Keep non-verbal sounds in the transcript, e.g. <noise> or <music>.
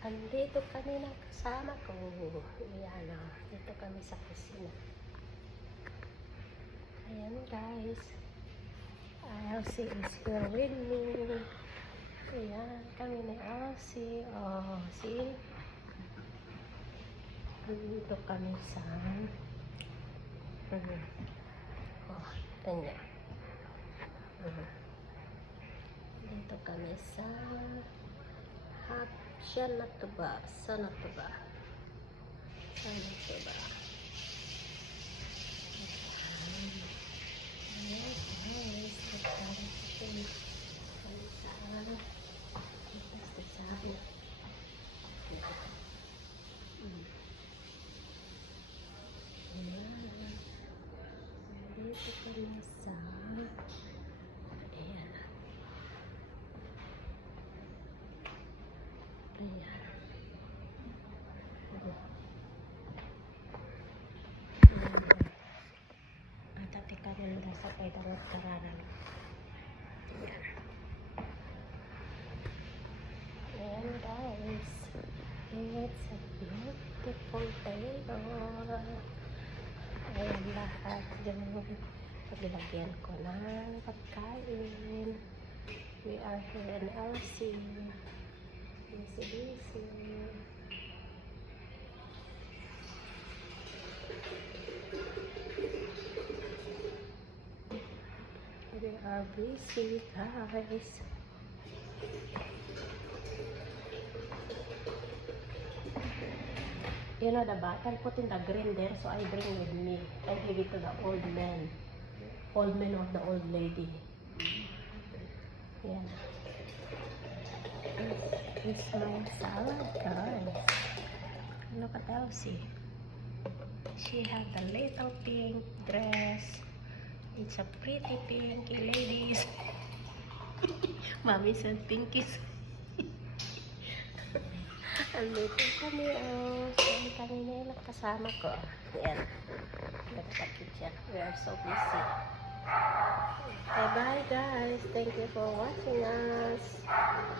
Andito kami ng kasama ko. Ayan o. Dito kami sa kusina. Ayan guys. Elsie is here with me. Ayan, kami ni Elsie. Oh, see? Dito kami sa... Mhm. Oh, kanya. Mhm. Dito kami sa... Hap, siya na to ba? Sa na to ba? Sa na to ba? Ayan, guys. Kasama siya. Kasama. Mm. Ayan. Kami sa... Ayan. Ayan. Ayan. At ati kami nila sa paitangot kararan. Ayan. Ayan guys. It's a beautiful day. Ayan lahat yung paglagyan ko ng pagkain. We are here in LC. Busy, busy. We are busy, guys. You know the bottle put in the green there, so I bring with me. I give it to the old man. Old man of the old lady. Yeah. Is my salad, guys. Look at Elsie. She had the little pink dress. It's a pretty pinky, ladies. <laughs> Mommy said pinkies. <laughs> Andito kami, oh. Saan kami nila kasama ko. Yan. Nagkakit siya. We are so busy. Okay, bye guys. Thank you for watching us.